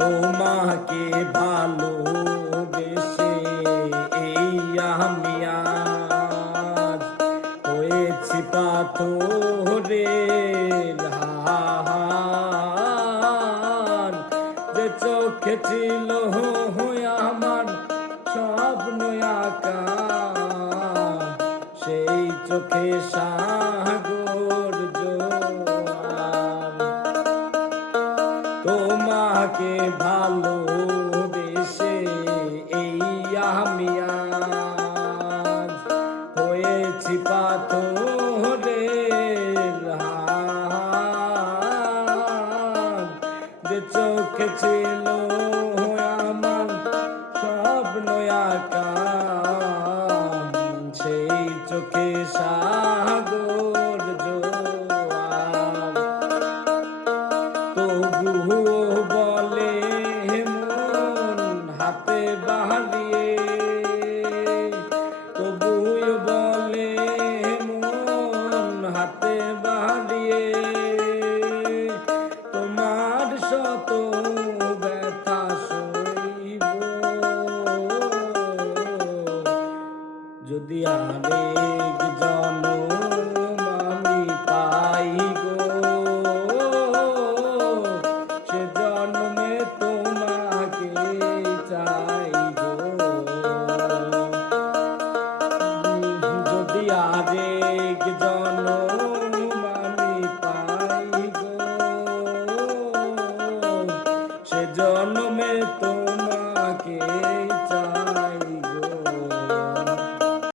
তোমাকে ভালোবেসে এই আমি আজ হয়েছি পাথরের হাড়। যে চোখে ছিল আমার স্বপ্ন আঁকা, সেই চোখে সাগর জোয়ার। তোমাকে ভালোবেসে এই আমি আজ হয়েছি পাথরের হাড়। যে চোখে ছিল আমার স্বপ্ন আঁকা, সেই চোখে সাগর জোয়ার। তবুও বলে মন হাতে বাড়িয়ে, তবুও বলে মন হাতে বাড়িয়ে, তোমার শত ব্যথা সইব যদি আরেক জনম আমি পাই গো। সে জন্মে তোমাকে চাইব, যদি আরেক জনম